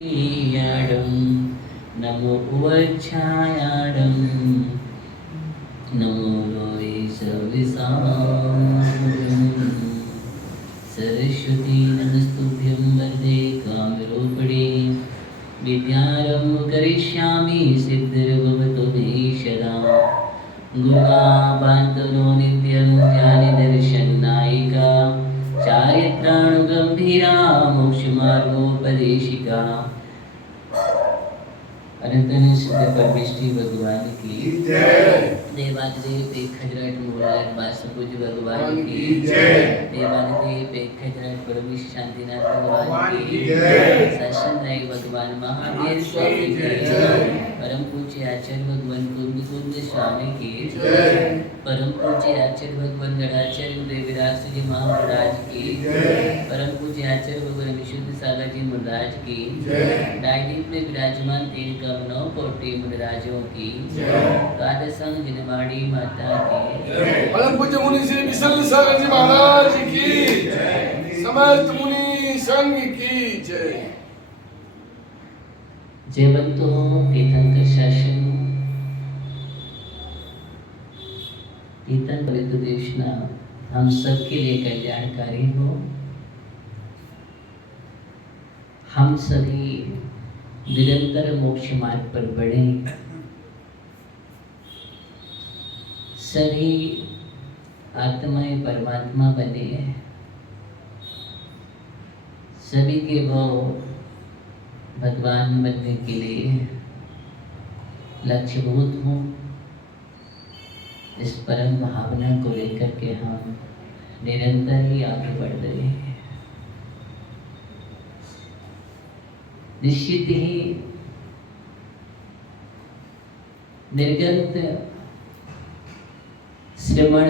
याडं नमो उवच्छायाडं नमो लोये सविसारं सरस्वती नमस्तुभ्यं वरदे कामरूपिणे विद्यारम्भ करिष्यामि सिद्धिर्भवतु मे सदा गुरुवाबान्तनो नित्यं ज्ञानदर्शननायिका चारित्राणुगम्भीरा मोक्षमार्गोपदेशिका अनंतन सिद्ध परमेष्ठी भगवान की जय। देवादिदेव एक खजरट मूलर वासुपूज भगवान की जय। देवादिदेव एक खजरट परमेश शांतिनाथ भगवान की जय। सत्संग भगवान महावीर स्वामी की जय। परम पूज्य आचार्य भगवान कुंद कुंद स्वामी की जय। परम पूज्य आचार्य भगवान गणाचार्य देवीराज जी महाराज की जय। परम पूज्य आचार्य भगवान विशुद्ध सागर जी महाराज की जय। डायदीप में विराजमान तीन कवनों कोटि मुनिराजों की जय। राधा संग जिनवाड़ी माता की जय। परम पूज्य मुनि श्री विशुद्ध सागर जी महाराज की जय। समस्त मुनि संघ की जय। जयवंतो तीर्थंकर शासन कीर्तन परित देशना हम सबके लिए कल्याणकारी हो। हम सभी निरंतर मोक्ष मार्ग पर बढ़े। सभी आत्माएं परमात्मा बने। सभी के वो भगवान बनने के लिए लक्ष्यभूत हों। इस परम भावना को लेकर के हम निरंतर ही आगे बढ़ रहे हैं। निश्चित ही निर्गत श्रवण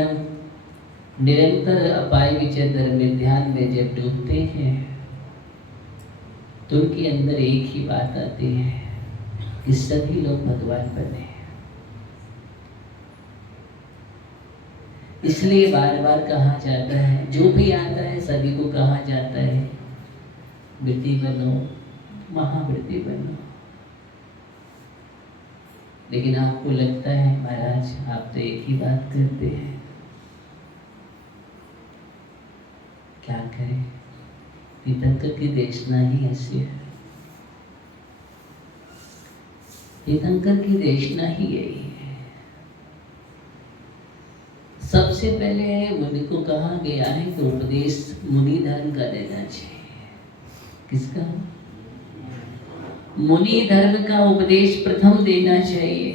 निरंतर अपाय विचेतर में ध्यान में जब डूबते हैं तो उनके अंदर एक ही बात आती है कि सभी लोग भगवान बने। इसलिए बार बार कहा जाता है, जो भी आता है सभी को कहा जाता है, वृत्ति बनो, महावृत्ति बनो। लेकिन आपको लगता है महाराज आप तो एक ही बात करते हैं, क्या करें? तीर्थंकर की देशना ही ऐसी है। तीर्थंकर की देशना ही यही है। सबसे पहले मुनि को कहा गया है कि उपदेश मुनि धर्म का देना चाहिए। किसका? मुनि धर्म का उपदेश प्रथम देना चाहिए।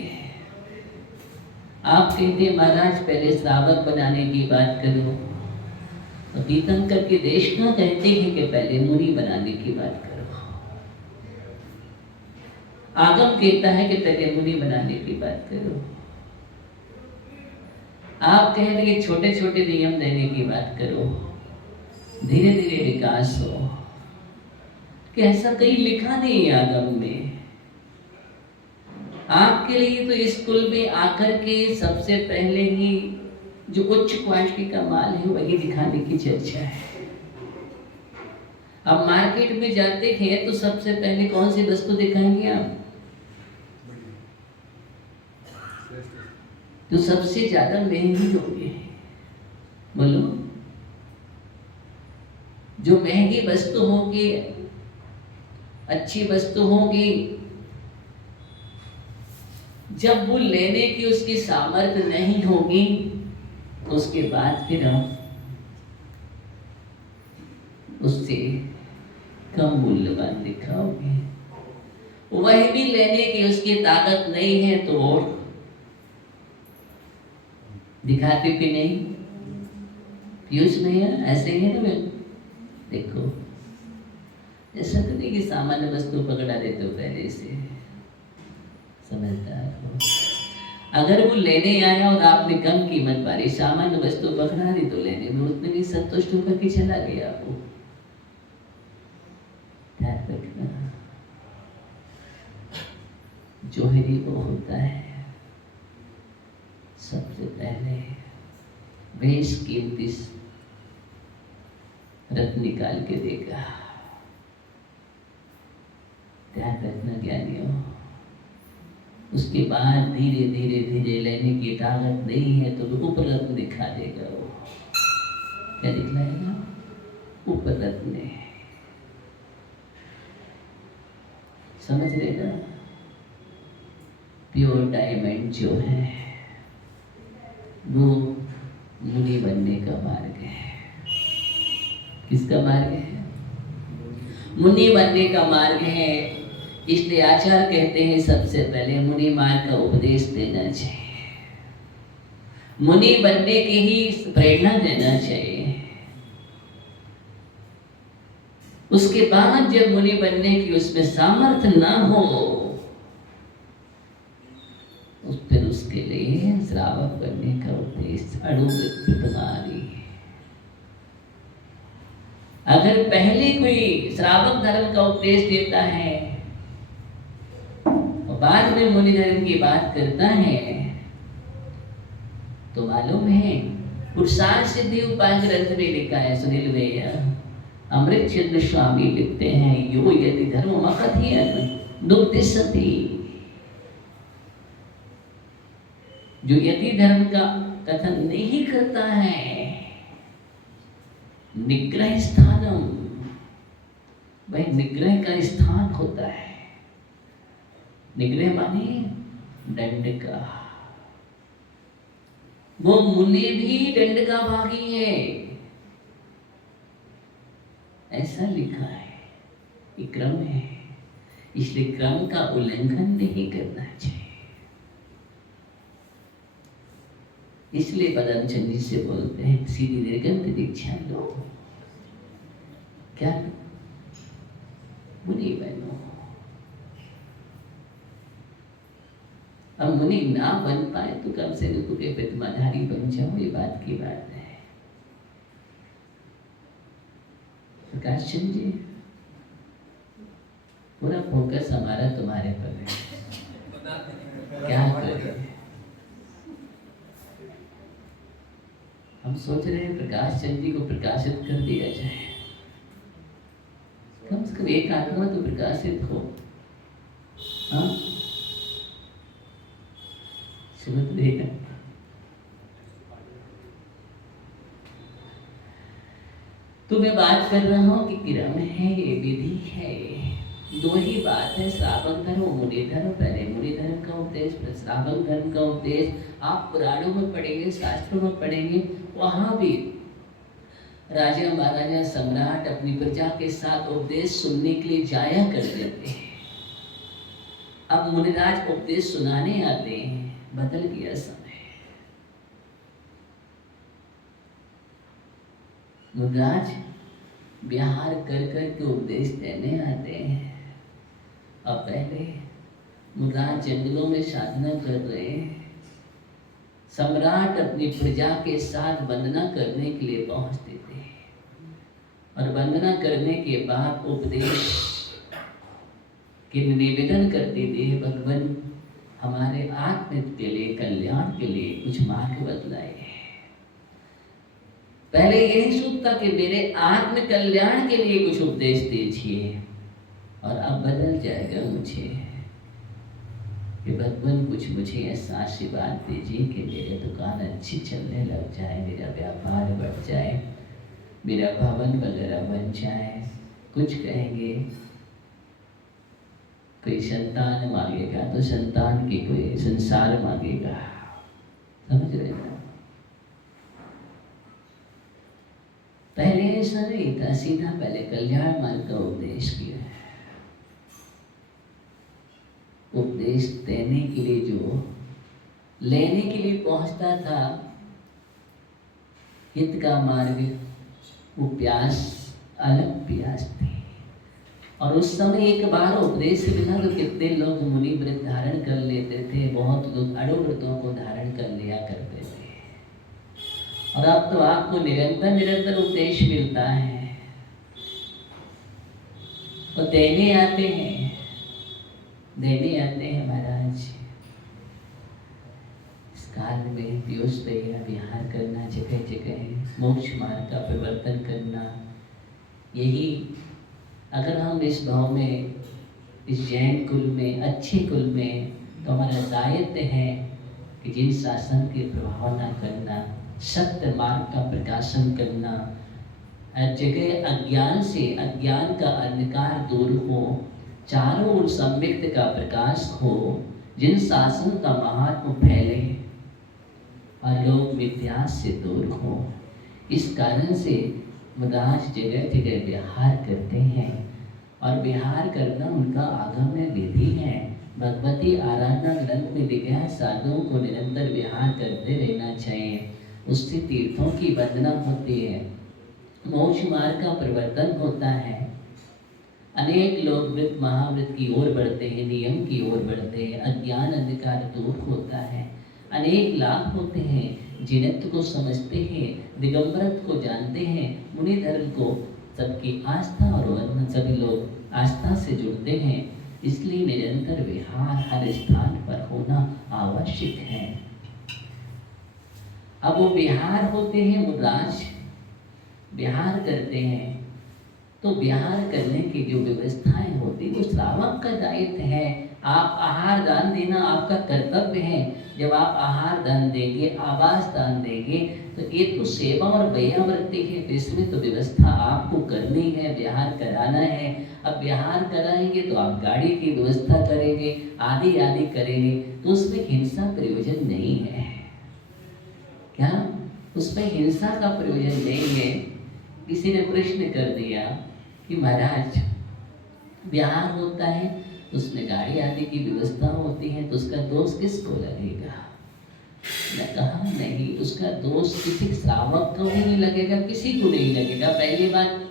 आप कहते हैं महाराज पहले श्रावक बनाने की बात करो, तो तीर्थंकर के देशना कहते हैं कि पहले मुनि बनाने की बात करो। आगम कहता है कि पहले मुनि बनाने की बात करो। आप कह रहे छोटे छोटे नियम देने की बात करो, धीरे धीरे विकास हो। कि ऐसा कहीं लिखा नहीं है आगम में। आपके लिए तो स्कूल में आकर के सबसे पहले ही जो उच्च क्वालिटी का माल है वही दिखाने की चर्चा है। अब मार्केट में जाते हैं तो सबसे पहले कौन सी वस्तु दिखाएंगे आप? तो सबसे ज्यादा महंगी होगी। बोलो, जो महंगी वस्तु होगी, अच्छी वस्तु होगी, जब वो लेने की उसकी सामर्थ्य नहीं होगी तो उसके बाद फिर हम उससे कम मूल्यवान दिखाओगे। वह भी लेने की उसकी ताकत नहीं है तो और दिखाते भी नहीं। पीयूष नहीं है, ऐसे ही है ना। देखो ऐसा तो नहीं कि सामान्य वस्तु पकड़ा देते हो पहले से, समझदार हो। अगर वो लेने आया और आपने कम कीमत वाली सामान्य वस्तु पकड़ा दी तो लेने में उसने भी संतुष्ट होकर के चला गया। वो ध्यान रखना, जोहरी वो होता है सबसे पहले बेश कीमती रत्न निकाल के देगा। त्याग रखना ज्ञानियों। उसके बाद धीरे धीरे धीरे लेने की ताकत नहीं है तो उपरत्न दिखा देगा वो। क्या दिखलाएगा? उपरत्न। समझ रहे ना? प्योर डायमंड जो है वो मुनि बनने का मार्ग है। किसका मार्ग है? मुनि बनने का मार्ग है। इसलिए आचार्य कहते हैं सबसे पहले मुनि मार्ग का उपदेश देना चाहिए, मुनि बनने की ही प्रेरणा देना चाहिए। उसके बाद जब मुनि बनने की उसमें सामर्थ्य ना हो फिर उसके लिए श्रावक बनने का उद्देश्य अड़ुग तुम्हारी। अगर पहले कोई श्रावक धर्म का उपदेश देता है और बाद में मुनि धर्म की बात करता है तो मालूम है पुरुषार्थ सिद्धि उपाय ग्रंथ में लिखा है, सुनील भैया अमृत चंद्र स्वामी लिखते हैं, यो यदि धर्म कथयन दुग्ध सती, जो यदि धर्म का कथन नहीं करता है निग्रह स्थानम, वह निग्रह का स्थान होता है। निग्रह माने दंड का। वो मुनि भी दंड का भागी है, ऐसा लिखा है। ये क्रम है, इसलिए क्रम का उल्लंघन नहीं करना चाहिए। इसलिए पदमचंद जी से बोलते हैं सीधी निर्गंत दीक्षा लो, क्या मुनि बनो। अब मुनि ना बन पाए तो कम से कम तुके प्रतिमाधारी बन जाओ, ये बात की बात है। प्रकाश चंद जी पूरा फोकस हमारा तुम्हारे पर है, क्या करें। हम सोच रहे हैं प्रकाश चंद जी को प्रकाशित कर दिया जाए, कम से कम एक आत्मा तो प्रकाशित हो। हाँ सुन देना। तो मैं बात कर रहा हूँ कि क्रम है, विधि है, दो ही बात है, श्रावक धर्म और मुनि धर्म। पहले मुनि धर्म का उपदेश, फिर श्रावक धर्म का उपदेश। आप पुराणों में पढ़ेंगे, शास्त्रों में पढ़ेंगे, वहां भी राजा महाराजा सम्राट अपनी प्रजा के साथ उपदेश सुनने के लिए जाया करते थे। अब मुनिराज उपदेश सुनाने आते हैं, बदल गया समय। मुनिराज विहार कर कर के उपदेश देने आते हैं। अब पहले मुनिराज जंगलों में साधना कर रहे हैं, सम्राट अपनी प्रजा के साथ वंदना करने के लिए पहुंचते थे और वंदना करने के बाद उपदेश के निवेदन करते थे, भगवान हमारे आत्महित के लिए, कल्याण के लिए कुछ मार्ग बतलाए। पहले यही सोचता कि मेरे आत्म कल्याण के लिए कुछ उपदेश दीजिए, और अब बदल जाएगा मुझे कि भगवान कुछ मुझे ऐसा आशीर्वाद दीजिए कि मेरी दुकान अच्छी चलने लग जाए, मेरा व्यापार बढ़ जाए, मेरा भवन वगैरह बन जाए। कुछ कहेंगे कोई संतान मांगेगा तो संतान की कोई संसार मांगेगा, समझ रहे ना। पहले ऐसा नहीं था, सीधा पहले कल्याण मार्ग का उपदेश किया है। उपदेश देने के लिए जो लेने के लिए पहुंचता था, हित का मार्ग, वो प्यास अलग प्यास थी। और उस समय एक बार उपदेश से बिना तो कितने लोग मुनि व्रत धारण कर लेते थे, बहुत लोग अड़ो व्रतों को धारण कर लिया करते थे। और अब तो आपको निरंतर निरंतर उपदेश मिलता है और देने आते हैं महाराज। इस काल में पीयूष भैया विहार करना, जगह जगह मोक्ष मार्ग का प्रवर्तन करना, यही अगर हम इस भाव में इस जैन कुल में, अच्छे कुल में, तो हमारा दायित्व है कि जिन शासन की प्रभावना करना, सत्य मार्ग का प्रकाशन करना, हर जगह अज्ञान से, अज्ञान का अंधकार दूर हो, चारों ओर सम्यक्त का प्रकाश हो, जिन शासन का महात्म फैले और लोग विद्या से दूर हो। इस कारण से महाराज जगह जगह विहार करते हैं और विहार करना उनका आगम्य विधि है। भगवती आराधना ग्रंथ में लिखा है साधुओं को निरंतर विहार करते रहना चाहिए, उससे तीर्थों की वंदना होती है, मोक्ष मार्ग का प्रवर्तन होता है। अनेक लोग वृत्त महावृत्त की ओर बढ़ते हैं, नियम की ओर बढ़ते हैं, अज्ञान अंधकार दूर होता है, अनेक लाभ होते हैं, जिनत्व को समझते हैं, दिगंबरत्व को जानते हैं, मुनि धर्म को सबकी आस्था और वंदन, सभी लोग आस्था से जुड़ते हैं। इसलिए निरंतर विहार हर स्थान पर होना आवश्यक है। अब वो विहार होते हैं, मुद्राज विहार करते हैं, तो विहार करने की जो व्यवस्थाएं होती वो श्रावक का दायित्व है। आप आहार दान देना आपका कर्तव्य है। जब आप आहार दान देंगे, आवास दान देंगे, तो ये तो सेवा और व्यावृत्ति है, तो इसमें तो व्यवस्था आपको करनी है, विहार कराना है। अब विहार कराएंगे तो आप गाड़ी की व्यवस्था करेंगे, आदि आदि करेंगे, तो उसमें हिंसा प्रयोजन नहीं है। क्या उसमें हिंसा का प्रयोजन नहीं है? किसी ने प्रश्न कर दिया कि महाराज विहार होता है, उसमें गाड़ी आदि की व्यवस्था होती है, तो उसका दोष किसको लगेगा? मैं कहा नहीं, उसका दोष किसी श्रावक को भी नहीं लगेगा, किसी को नहीं लगेगा। पहली बात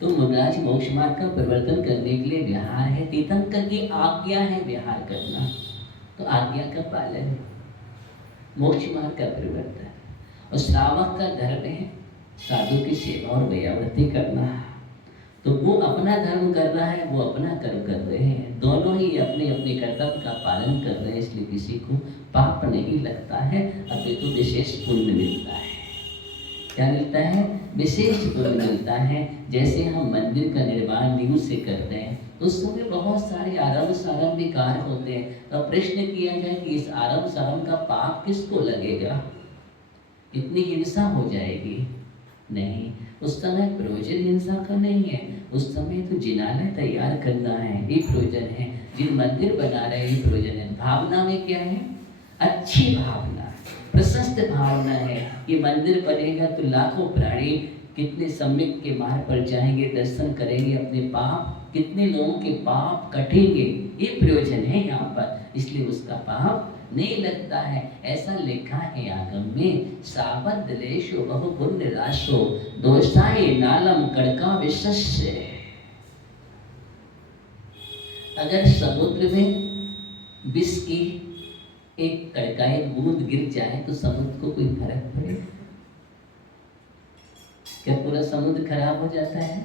तो महाराज मोक्ष मार्ग का परिवर्तन करने के लिए विहार है, तीर्थंकर की आज्ञा है विहार करना, तो आज्ञा का पालन, मोक्ष मार्ग का परिवर्तन। और श्रावक का धर्म है साधु की सेवा और व्यावृत्ति करना, तो वो अपना धर्म कर रहा है, वो अपना कर्म कर रहे हैं, दोनों ही अपने अपने कर्तव्य का पालन कर रहे हैं, इसलिए किसी को पाप नहीं लगता है, अपितु विशेष पुण्य मिलता है। क्या मिलता है? विशेष पुण्य मिलता है। जैसे हम मंदिर का निर्माण नींव से करते हैं, तो उस समय बहुत सारे आरंभ सारंभ विकार होते हैं, तो प्रश्न किया जाए कि इस आरंभ सारंभ का पाप किसको लगेगा? इतनी हिंसा हो जाएगी? नहीं, उस समय प्रयोजन हिंसा का नहीं है, उस समय तो जिनालय तैयार करना है, ये प्रयोजन है। जिन मंदिर बना रहे हैं ये प्रयोजन है। भावना में क्या है? अच्छी भावना, प्रशस्त भावना है। ये मंदिर बनेगा तो लाखों प्राणी कितने सम्यक के मार्ग पर जाएंगे, दर्शन करेंगे, अपने पाप, कितने लोगों के पाप कटेंगे, ये प्रयोजन है यहाँ पर, इसलिए उसका पाप नहीं लगता है। ऐसा लिखा है आगम में, सावध लेशो बहु पुण्य राशो दोषाय नालम कड़का विशस्य। अगर समुद्र में विष की एक कड़काई बूंद गिर जाए तो समुद्र को कोई फर्क पड़ेगा क्या? पूरा समुद्र खराब हो जाता है?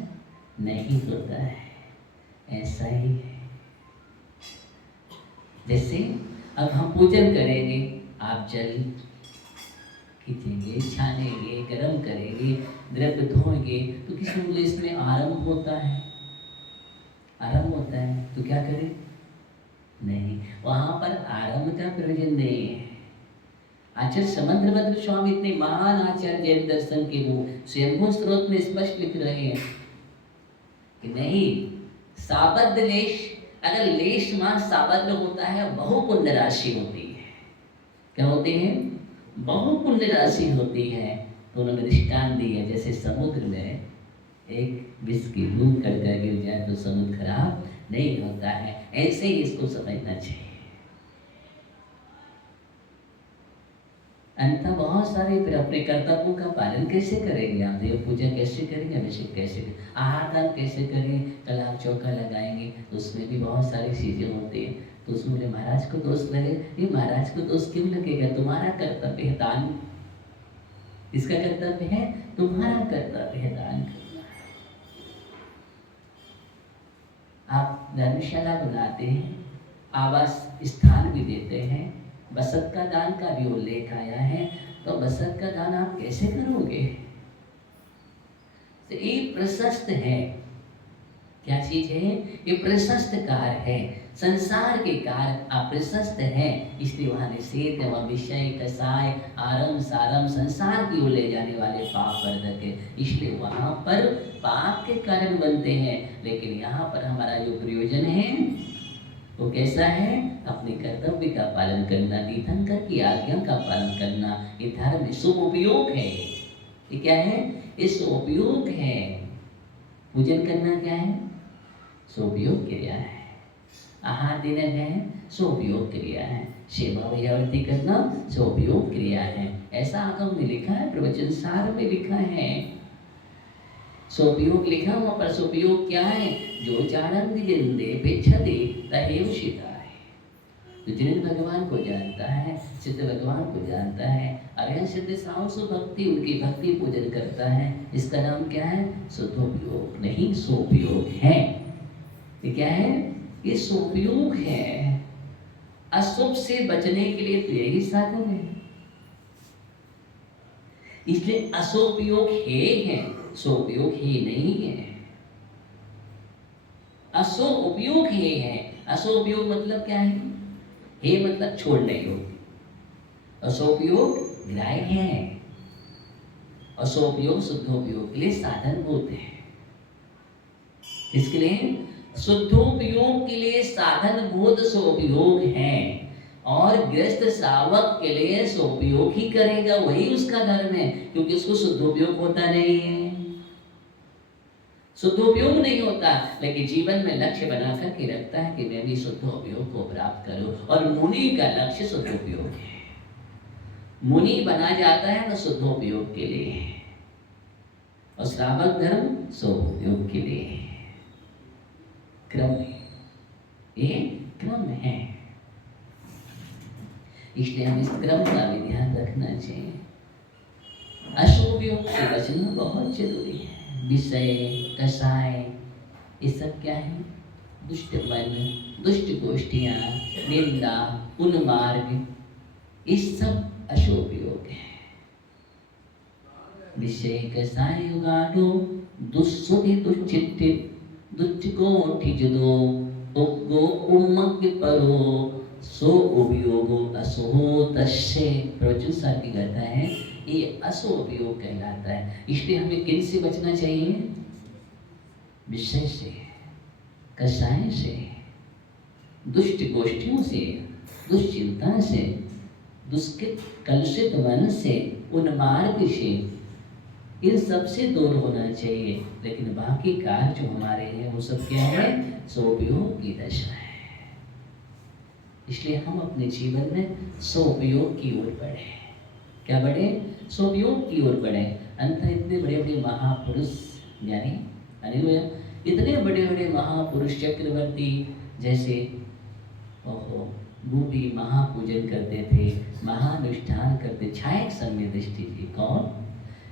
नहीं होता है। ऐसा ही है। जैसे अब हम पूजन करेंगे, आप जल खींचेंगे, छानेंगे, गर्म करेंगे, द्रव्य धोएंगे, तो किसी बोले इसमें आरंभ होता है, आरंभ होता है, तो क्या करें? नहीं, वहां पर आरंभ का प्रयोजन नहीं है। आचार्य समंद्रभद्र स्वामी इतने महान आचार्य जैन दर्शन के, वो स्वयंभू स्रोत में स्पष्ट लिख रहे हैं कि नहीं, साबद्ध लेश, अगर लेश मान साबद्ध होता है, बहु पुण्य राशि होती है। क्या होती है? बहु पुण्य राशि होती है। तो उन्होंने दृष्टांत दी है, जैसे समुद्र में एक विष की बूंद कड़का गिर जाए तो समुद्र खराब नहीं होता है, ऐसे ही इसको समझना चाहिए। अन्यथा बहुत सारे फिर अपने कर्तव्यों का पालन कैसे करेंगे? आप देव पूजा कैसे करेंगे? अभिषेक कैसे करेंगे? आहार दान कैसे करेंगे? कल आप चौका लगाएंगे तो उसमें भी बहुत सारी चीजें होती है, तो उसमें बोले महाराज को दोष लगे। ये महाराज को दोष क्यों लगेगा? तुम्हारा कर्तव्य है दान। इसका कर्तव्य है, तुम्हारा कर्तव्य है दान करना। आप धर्मशाला बनाते हैं, आवास स्थान भी देते हैं, बसत का दान का भी उल्लेख आया है, तो बसत का दान आप कैसे करोगे? तो ये प्रशस्त है, क्या चीज है? ये प्रशस्त कार है। संसार के कार अप्रशस्त है, इसलिए वहां निषेध है, वह विषय कसाय आरम सारम संसार की ओर ले जाने वाले पाप वर्धक है, इसलिए वहां पर पाप के कारण बनते हैं। लेकिन यहाँ पर हमारा जो प्रयोजन है वो कैसा है? अपने कर्तव्य का पालन करना, तीर्थंकर की आज्ञा का पालन करना, ये धर्म में शुभ उपयोग है। ये क्या है? ये शुभ उपयोग है। पूजन करना क्या है? शुभयोग क्रिया है। आहार देना है, शुभयोग क्रिया है। सेवा वैयावृत्ति करना शुभयोग क्रिया है। ऐसा आगम में लिखा है, प्रवचन सार में लिखा है। सोपयोग लिखा हुआ, पर सोपयोग क्या है? जो चाणंग जिंदे पिछदे तहेव शिता है। तो जिन भगवान को जानता है, सिद्ध भगवान को जानता है, अरे सिद्ध सावसु भक्ति, उनकी भक्ति पूजन करता है, इसका नाम क्या है? शुद्धोपयोग नहीं, सोपयोग है। ये क्या है? ये सोपयोग है। अशुभ से बचने के लिए तो यही साधन है, इसलिए असोपयोग है, सोपयोग ही नहीं है। असो उपयोग है। असो उपयोग मतलब क्या है? हे मतलब छोड़ने योग्य, असोपयोग ग्राह्य है, असोपयोग शुद्धोपयोग के लिए साधनभूत है। इसके लिए शुद्धोपयोग के लिए साधनभूत सोपयोग है, और गृहस्थ शावक के लिए सोपयोग ही करेगा, वही उसका धर्म है, क्योंकि उसको शुद्धोपयोग होता नहीं है। शुद्धोपयोग नहीं होता, लेकिन जीवन में लक्ष्य बना करके रखता है कि मैं भी शुद्धोपयोग को प्राप्त करूं, और मुनि का लक्ष्य शुद्धोपयोग है। मुनि बना जाता है तो शुद्धोपयोग के लिए, और श्रावक धर्म शुद्धोपयोग के लिए। क्रम है, ये क्रम है, इसलिए हम इस क्रम का भी ध्यान रखना चाहिए। अशुभयोग से बचना बहुत जरूरी है। विषय कसाय ये सब क्या है? दुष्ट मन, दुष्ट गोष्ठियां, निंदा, उन्मार्ग, ये सब अशुभयोग है। विषय कसाय युगाडो दुस्सुधि दुश्चित्ते दुच्चको ठिजदो उग्गो उम्मग परो सो उपयोगो असो तस्य। प्रवचन सार की कहता है ये असो उपयोग कहलाता है। इसलिए हमें किन से बचना चाहिए? विषय से, कसाय से, दुष्ट गोष्ठियों से, दुश्चिंता से, दुष्कृत कलुषित मन से, उन्मार्ग से, इन सब से दूर होना चाहिए। लेकिन बाकी कार्य जो हमारे हैं वो सब क्या है? सोपयोग की दशा है। इसलिए हम अपने जीवन में सोपयोग की ओर बढ़े। क्या बढ़े? सोपयोग की ओर बढ़े। अंत इतने बड़े बड़े महापुरुष, यानी इतने बड़े बड़े महापुरुष चक्रवर्ती जैसे वो भी महापूजन करते थे, महानुष्ठान करते। छायक सम्य दृष्टि जी कौन?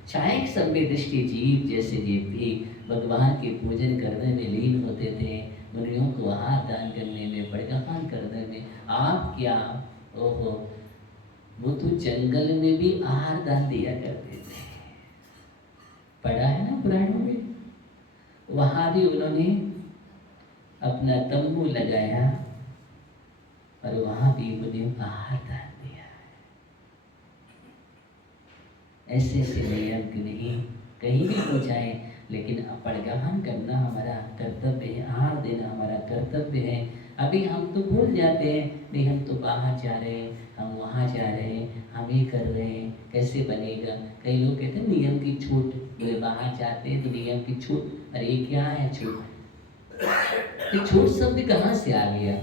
छायक सम्य दृष्टि जीव जैसे जीव भी भगवान के पूजन करने में लीन होते थे, मुनियों को आहार दान करने में, बड़गान करने में। आप क्या ओहो, वो तो जंगल में भी आहार दान दिया करते थे। पढ़ा है ना पुराणों में? वहां भी उन्होंने अपना तंबू लगाया और वहां भी मुनियों का आहार दान दिया। ऐसे ऐसे नियम नहीं कहीं भी हो जाए, लेकिन अपरगाहन करना हमारा कर्तव्य है, आहार देना हमारा कर्तव्य है। अभी हम तो भूल जाते हैं, नहीं हम तो बाहर जा रहे हैं, हम वहाँ जा रहे हैं, हम ये कर रहे हैं, कैसे बनेगा? कई लोग कहते हैं नियम की छूट, वे बाहर जाते हैं तो नियम की छूट। अरे क्या है छूट? ये छूट शब्द कहाँ से आ गया?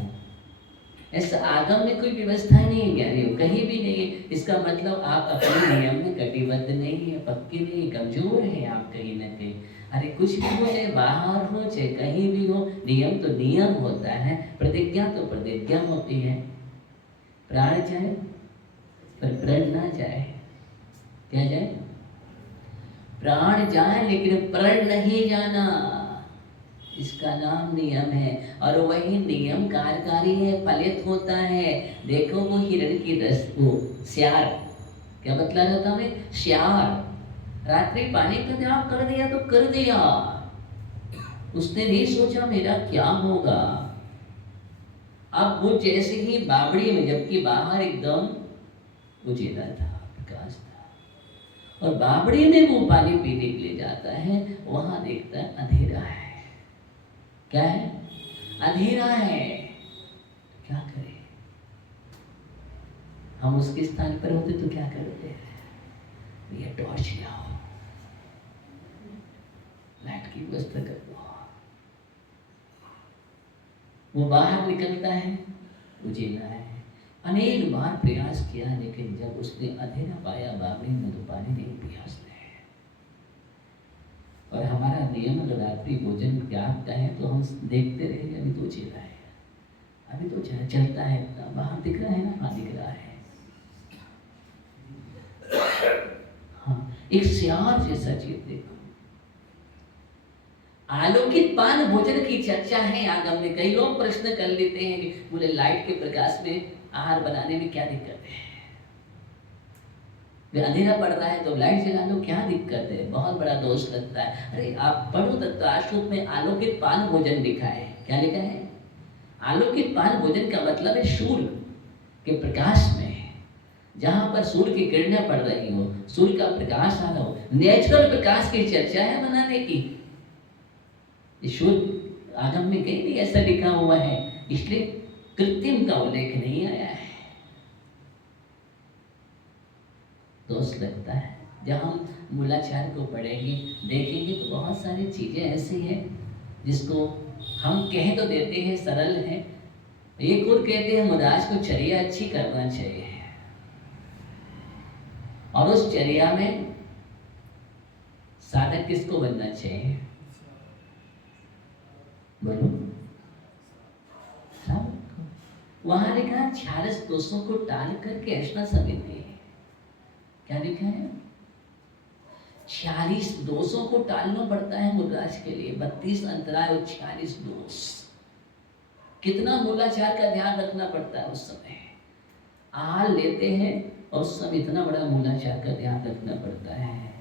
ऐसा आगम में कोई व्यवस्था नहीं है ज्ञानी, कहीं भी नहीं है। इसका मतलब आप अपने नियम में कटिबद्ध नहीं है, पक्के नहीं, कमजोर है आप कहीं ना कहीं। अरे कुछ भी हो, चाहे बाहर हो चाहे कहीं भी हो, नियम तो नियम होता है, प्रतिज्ञा तो प्रतिज्ञा होती है। प्राण जाए पर प्रण ना जाए। क्या जाए? प्राण जाए लेकिन प्रण नहीं जाना, इसका नाम नियम है। और वही नियम कार्यकारी है, फलित होता है। देखो वो हिरण की रस, वो श्यार, क्या बतला रहा था मैं? श्यार रात्रि पानी का त्याग कर दिया तो कर दिया, उसने नहीं सोचा मेरा क्या होगा। अब वो जैसे ही बावड़ी में, जबकि बाहर एकदम उजेला था, प्रकाश था, और बावड़ी में वो पानी पीने के लिए जाता है, वहां देखता है अंधेरा है। क्या है? अंधेरा है। क्या करे? हम उसके स्थान पर होते तो क्या करते? ये टॉर्च लाओ, लाइट की व्यवस्था कर दो। वो बाहर निकलता है, उजेला है। अनेक बार प्रयास किया, लेकिन जब उसने अंधेरा पाया बावड़ी में, तो पानी नहीं पिया उसने। और हमारा नियम अगर रात्रि भोजन त्याग का है तो हम देखते रहेंगे, अभी तो उजेला है, अभी तो चलता है, इतना बाहर दिख रहा है ना, हाँ दिख रहा है। हाँ, एक सियार जैसा चीज देखो। आलोकित पान भोजन की चर्चा है आगम में। कई लोग प्रश्न कर लेते हैं कि बोले लाइट के प्रकाश में आहार बनाने में क्या दिक्कत है? अंधेरा पड़ रहा है तो लाइट जला लो, क्या दिक्कत है? बहुत बड़ा दोष लगता है। अरे आप पढ़ो तत्वाश्रुत में आलोकित पान भोजन लिखा है। क्या लिखा है? आलोकित पान भोजन का मतलब है सूर्य के प्रकाश में, जहां पर सूर्य की किरणें पड़ रही हो, सूर्य का प्रकाश आ रहा हो, नेचुरल प्रकाश की चर्चा है बनाने की। शुद्ध आगम में कहीं नहीं ऐसा लिखा हुआ है, इसलिए कृत्रिम का उल्लेख नहीं आया है। दोस्त लगता है जब हम मूलाचार को पढ़ेंगे देखेंगे तो बहुत सारी चीजें ऐसी हैं जिसको हम कह तो देते हैं सरल है, एक और कहते हैं मुदाज को चर्या अच्छी करना चाहिए, और उस चर्या में साधक किसको बनना चाहिए? बोलो। वहां लिखा है 46 दोषों को टाल करके ऐसा समिति। क्या लिखा है? 46 दोषों को टालना पड़ता है मुद्राज के लिए। 32 अंतराय और 46 दोष। कितना मूलाचार का ध्यान रखना पड़ता है उस समय। आहार लेते हैं और उस समय इतना बड़ा मूलाचार का ध्यान रखना पड़ता है।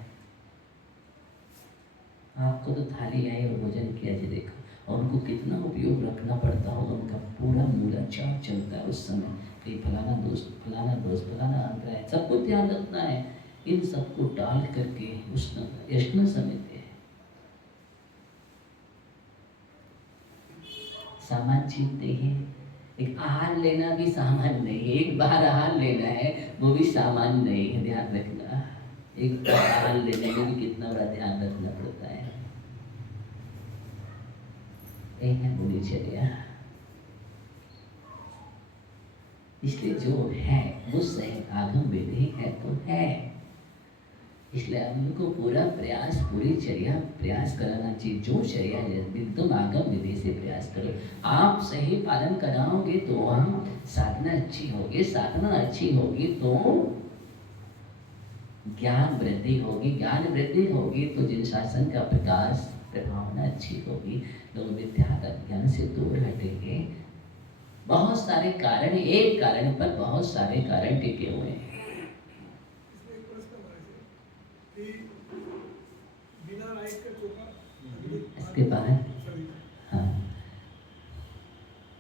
आपको तो थाली आई और भोजन किया जी देखो, और उनको कितना उपयोग रखना पड़ता होगा, उनका पूरा मूलाचार चलता है उस समय। कहीं फलाना दोस्त, फलाना दोस्त, फलाना अंतराय, सब कुछ ध्यान रखना है। इन सबको टाल करके उष्ण यष्ण समिति है। सामान छीनते हैं। एक आहार लेना भी सामान नहीं है, एक बार आहार लेना है वो भी सामान नहीं है, ध्यान रखना। एक बार आहार लेने में भी कितना बड़ा ध्यान रखना पड़ता है। एक है बुनिचर्या। इसलिए जो है वो सही आगम विधि है तो है, इसलिए हमको पूरा प्रयास, पूरी चर्या प्रयास कराना चाहिए। जो चर्या एकदम आगम विधि से प्रयास करो, आप सही पालन कराओगे तो वहाँ साधना अच्छी होगी, साधना अच्छी होगी तो ज्ञान वृद्धि होगी, ज्ञान वृद्धि होगी तो जिन शासन का प्रकाश प्रभावना अच्छी होगी, लोग विद्या ज्ञान से दूर हटेंगे। बहुत सारे कारण, एक कारण पर बहुत सारे कारण टिके हुए हैं। इसके बाद हाँ,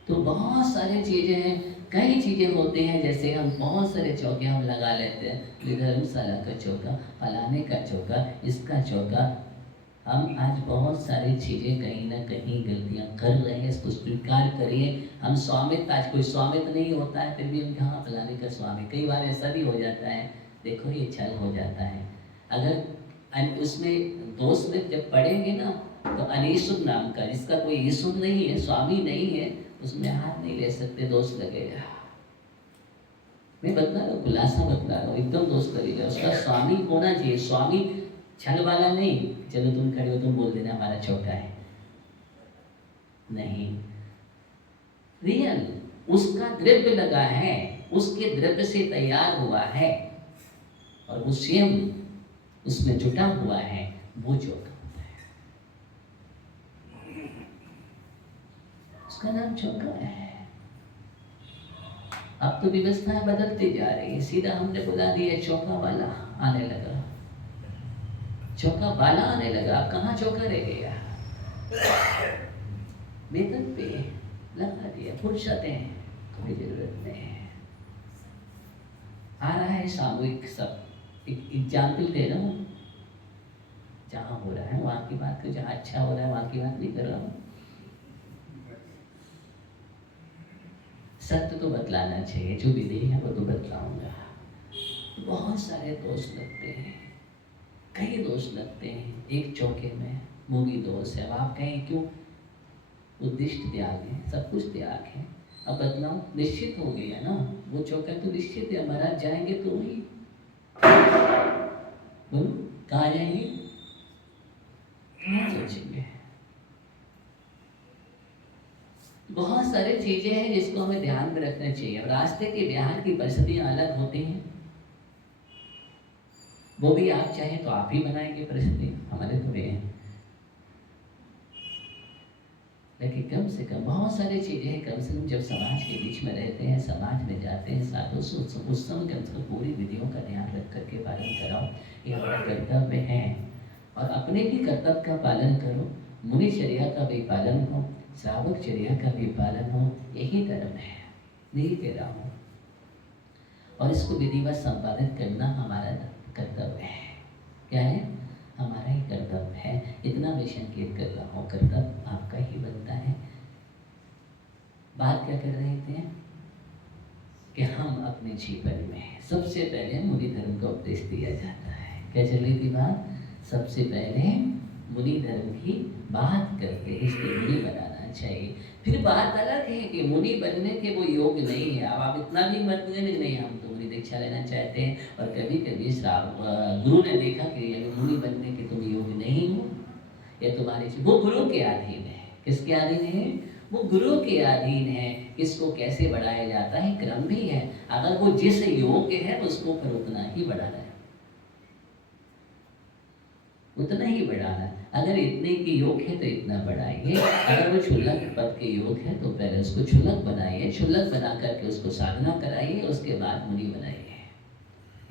तो बहुत सारी चीजें हैं, कई चीजें होती हैं। जैसे हम बहुत सारे चौके हम लगा लेते हैं, धर्मशाला का चौका, फलाने का चौका, इसका चौका। हम आज बहुत सारी चीजें कहीं ना कहीं गलतियां कर रहे हैं, इसको स्वीकार करिए। हम स्वामित्व, आज कोई स्वामित्व नहीं होता है फिर भी हम कहाँ फलाने का स्वामी। कई बार ऐसा भी हो जाता है, देखो ये छल हो जाता है। अगर उसमें दोष में जब पढ़ेंगे ना तो अनिशुभ नाम का, जिसका कोई ईशुभ नहीं है, स्वामी नहीं है, उसमें हाथ नहीं ले सकते, दोष लगेगा। मैं बता रहा हूँ, खुलासा बता रहा हूँ, एकदम दोष लगेगा। उसका स्वामी होना चाहिए, स्वामी छल वाला नहीं। चलो तुम खड़े हो, तुम बोल देना हमारा चौका है, नहीं। रियल उसका द्रव्य लगा है, उसके द्रव्य से तैयार हुआ है और वो स्वयं उसमें जुटा हुआ है, वो चौका होता है, उसका नाम चौका है। अब तो व्यवस्थाएं बदलती जा रही है, सीधा हमने बुला दिया चौका वाला आने लगा, चौका वाला आने लगा। अब कहाँ चौका रह गया? वेतन पे लगा दिया, फुर्सतें कोई जरूरत नहीं है। आ रहा है सामूहिक, सब एक एग्जाम्पल दे रहा हूँ, जहाँ हो रहा है वहाँ की बात को, जहाँ अच्छा हो रहा है वहाँ की बात नहीं कर रहा हूँ। सत्य तो बतलाना चाहिए, जो विधि है वो तो बतलाऊंगा। बहुत सारे दोष लगते हैं, कई दोष लगते हैं एक चौके में, मूवी दोष है। अब आप कहें क्यों? उद्दिष्ट त्याग है, सब कुछ त्याग है। अब बदलाव निश्चित हो गया ना, वो चौका तो निश्चित है, महाराज जाएंगे तो वही। बोलो कहाँ जाएंगे? क्या सोचेंगे? बहुत सारी चीजें हैं जिसको हमें ध्यान में रखना चाहिए। रास्ते के बिहार की परिस्थितियां अलग होती हैं, वो भी आप चाहें तो आप ही बनाएंगे परिस्थिति, हमारे तो है। लेकिन कम से कम बहुत सारी चीजें हैं, कम से कम जब समाज के बीच में रहते हैं, समाज में जाते हैं साधु से, उस समय कम से कम पूरी विधियों का ध्यान रख करके पालन कराओ, ये हमारा कर्तव्य है। और अपने भी कर्तव्य का पालन करो, मुनिचर्या का भी पालन हो, श्रावक चर्या का भी पालन हो, यही धर्म है, नहीं कह रहा हूँ। और इसको विधिवत संपादित करना हमारा कर्तव्य है। क्या है? हमारा ही कर्तव्य है। इतना मैं संकेत कर रहा हूँ, कर्तव्य आपका ही बनता है। बात क्या कर रहे थे कि हम अपने जीवन में सबसे पहले मुनि धर्म का उपदेश दिया जाता है। क्या चल रही थी बात? सबसे पहले मुनि धर्म की बात करते हैं, इसलिए मुनि बनाना चाहिए। फिर बात अलग है कि मुनि बनने के वो योग्य नहीं है। अब आप इतना भी मत नहीं, हम तो मुनि दीक्षा लेना चाहते हैं। और कभी कभी गुरु ने देखा कि मुनि बनने के तुम योग्य नहीं हो, या तुम्हारी वो गुरु के अधीन है। किसके अधीन है? वो गुरु के अधीन है। किसको कैसे बढ़ाया जाता है, क्रम भी है। अगर वो जिस योग्य है उसको फिर उतना ही बढ़ाना है, उतना ही बढ़ाना। अगर इतने की योग है तो इतना बढ़ाइए। अगर वो क्षुल्लक पद के योग है तो पहले उसको क्षुल्लक बनाइए, क्षुल्लक बना करके उसको साधना कराइए, उसके बाद मुनि बनाइए।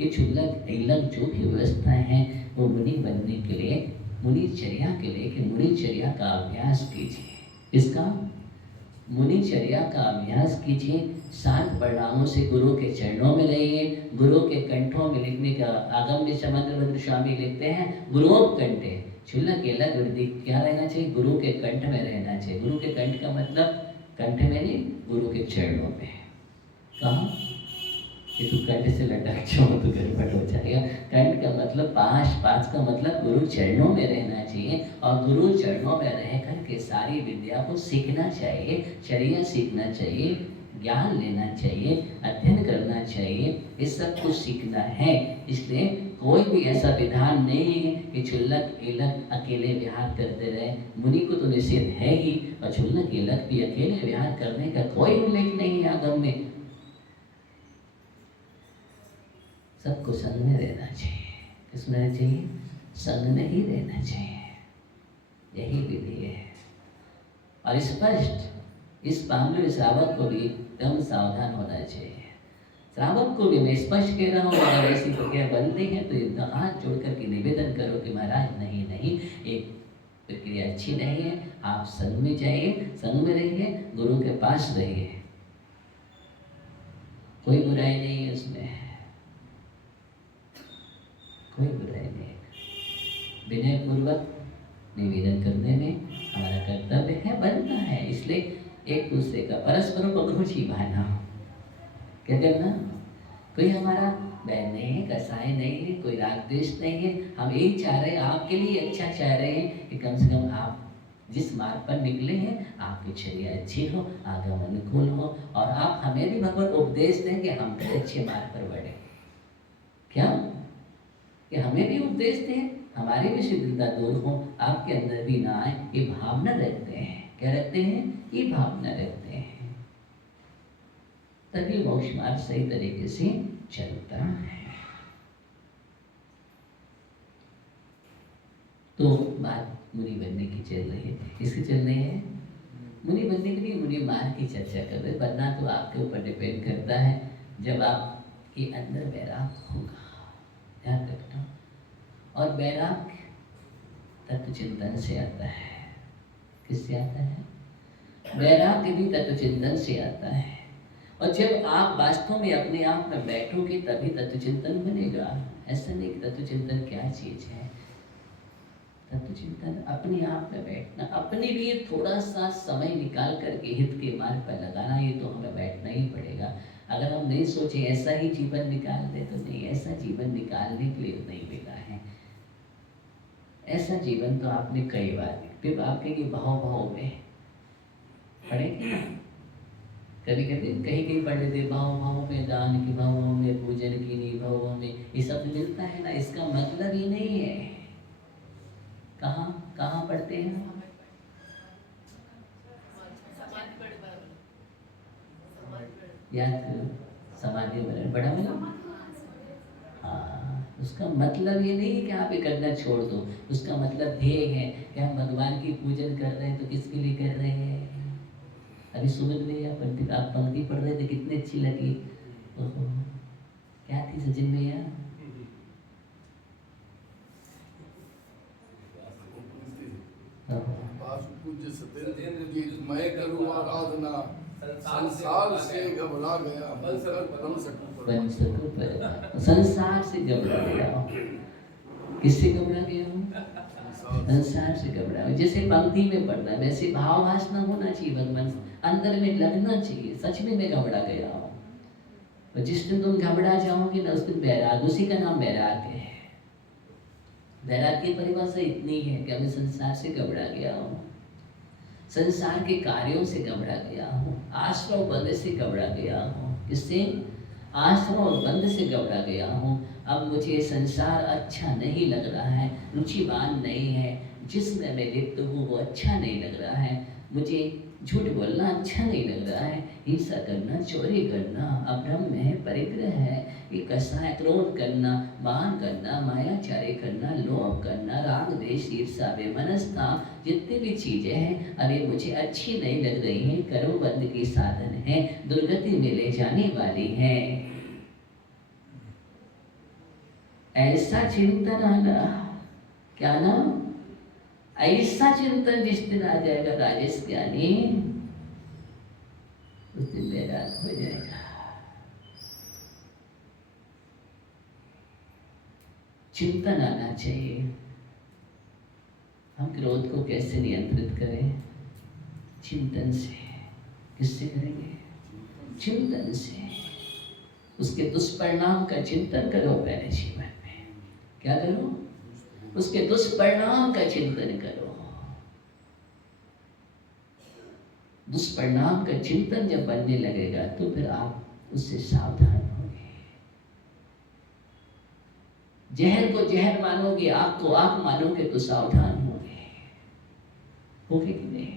ये क्षुल्लक इल्लक जो भी व्यवस्थाएं हैं वो मुनि बनने के लिए, मुनिचर्या के लिए, कि मुनिचर्या का अभ्यास कीजिए। इसका मुनिचर्या का अभ्यास कीजिए। 7 परिणामों से गुरु के चरणों में रहिए। गुरु के कंठों में लिखने का आगम्य समंद्रभद्र स्वामी लिखते हैं, गुरुपकंठे क्षुल्लक इल्लक वृद्धि क्या रहना चाहिए? गुरु के कंठ में रहना चाहिए। गुरु के कंठ का मतलब कंठ में नहीं, गुरु के चरणों में। कहाँ कि तू कंठ से लटक जाओ तो गड़बड़ हो जाएगा। कंठ का मतलब पास का मतलब गुरु चरणों में रहना चाहिए। और गुरु चरणों में रह करके सारी विद्या को सीखना चाहिए, चर्या सीखना चाहिए, ज्ञान लेना चाहिए, अध्ययन करना चाहिए। ये सब कुछ सीखना है। इसलिए कोई भी ऐसा विधान नहीं है कि क्षुल्लक इल्लक अकेले विहार करते रहे। मुनि को तो निषेध है ही, और क्षुल्लक इल्लक भी अकेले विहार करने का कोई उल्लेख नहीं है आगम में। सबको संग में रहना चाहिए। किसमें रहना चाहिए? संग में ही रहना चाहिए। यही विधि है। और स्पष्ट इस मामले में श्रावक को भी एकदम सावधान होना चाहिए। श्रावक को भी मैं स्पष्ट कह रहा हूँ, अगर ऐसी प्रक्रिया बनती है तो इतना हाथ जोड़ करके निवेदन करो कि महाराज नहीं, एक प्रक्रिया अच्छी नहीं है। आप संग में जाइए, संग में रहिए, गुरु के पास रहिए, कोई बुराई नहीं है उसमें, कोई बुराई नहीं। विनय पूर्वक निवेदन करने में हमारा कर्तव्य है, बनता है। इसलिए एक दूसरे का परस्पर उपरुचि भाना। क्या करना? कोई हमारा बहन नहीं है, कसाई नहीं है, कोई राग द्वेष नहीं है। हम यही चाह रहे हैं, आपके लिए अच्छा चाह रहे हैं कि कम से कम आप जिस मार्ग पर निकले हैं आपकी चर्या अच्छी हो, आगम अनुकूल हो, और आप हमें भी भगवत उपदेश दें कि हम भी अच्छे मार्ग पर बढ़े। क्या कि हमें भी उपदेश दें, हमारी भी शिथिलता दूर हो, आपके अंदर भी ना आए, ये भावना रखते हैं। क्या रखते हैं? ये भावना रखते हैं। तभी मोक्ष मार्ग सही तरीके से चलता है। तो बात मुनि बनने की चल रही है, इसकी चल रही है मुनि बनने के लिए मुनि मार्ग की चर्चा कर रहे। बनना तो आपके ऊपर डिपेंड करता है, जब आपके अंदर वैराग होगा, ध्यान रखना। और वैराग तत्व चिंतन से आता है। किससे आता है? वैराग्य भी तत्व चिंतन से आता है। और जब आप वास्तव में अपने आप में बैठोगे तभी तत्व चिंतन बनेगा। ऐसा नहीं कि तत्व चिंतन क्या चीज है। तत्व चिंतन अपने आप में बैठना, अपने लिए थोड़ा सा समय निकाल करके हित के मार्ग पर लगाना, ये तो हमें बैठना ही पड़ेगा। अगर हम नहीं सोचे ऐसा ही जीवन निकाल दे तो नहीं, ऐसा जीवन निकालने के लिए नहीं मिला है। ऐसा जीवन तो आपने कई बार, फिर आप कहेंगे भाव भाव में पढ़ेंगे ना, कभी कभी कहीं कहीं पढ़ लेते भाव भाव में दान की, भाव भाव में पूजन की, नहीं भाव में, ये सब मिलता है ना। इसका मतलब ये नहीं है। कहाँ कहाँ पढ़ते हैं? याद करो, समाधि बड़ा मिला। हाँ, उसका मतलब ये नहीं है कि आप ये करना छोड़ दो। उसका मतलब ध्येय है कि हम भगवान की पूजन कर रहे हैं तो किसके लिए कर रहे हैं? अभी सुमित भैया आप पंक्ति पढ़ रहे थे, कितनी अच्छी लगी। ओहो, क्या थी सचिन भैया? पूज्य सत्येंद्र जी, मैं करूँ आराधना, संसार से घबरा गया, बन सकूं पर संसार से घबरा गया। किससे घबरा गया हूँ? संसार से घबरा। जैसे पंक्ति में पढ़ना है वैसे भाव वासना होना चाहिए, भगवान अंदर में लगना चाहिए। सच में मैं घबरा गया हूँ। और जिस दिन तुम घबरा जाओगे ना, उस दिन बैराग, उसी का नाम बैराग्य है। बैराग्य की परिभाषा इतनी है कि मैं संसार से घबरा गया हूँ, संसार के कार्यों से घबरा गया हूँ, आश्रम बंध से घबरा गया हूँ। किससे? आश्रम और बंध से घबरा गया हूँ। अब मुझे संसार अच्छा नहीं लग रहा है, रुचिवान नहीं है। जिसमें मैं लिप्त हूँ वो अच्छा नहीं लग रहा है। मुझे झूठ बोलना अच्छा नहीं लग रहा है, हिंसा करना, चोरी करना, अभ्रम है, परिग्रह है, ये कसाय, क्रोध करना, मान करना, मायाचारी करना, लोभ करना, राग द्वेष ईर्षा बेमनस्ता, जितनी भी चीजें हैं अरे मुझे अच्छी नहीं लग रही हैं, कर्म बंध की साधन है, दुर्गति में ले जाने वाली है। ऐसा चिंतन आना, क्या नाम? ऐसा चिंतन जिस दिन आ जाएगा राजेश ज्ञानी, उस दिन बैराग हो जाएगा। चिंतन आना चाहिए। हम क्रोध को कैसे नियंत्रित करें? चिंतन से। किससे करेंगे? चिंतन से। उसके दुष्परिणाम का चिंतन करो पहले जीवन में। क्या करो? उसके दुष्परिणाम का चिंतन करो। दुष्परिणाम का चिंतन जब बनने लगेगा तो फिर आप उससे सावधान होंगे। जहर को जहर मानोगे, आग को आग मानोगे तो सावधान होंगे। होगे कि नहीं?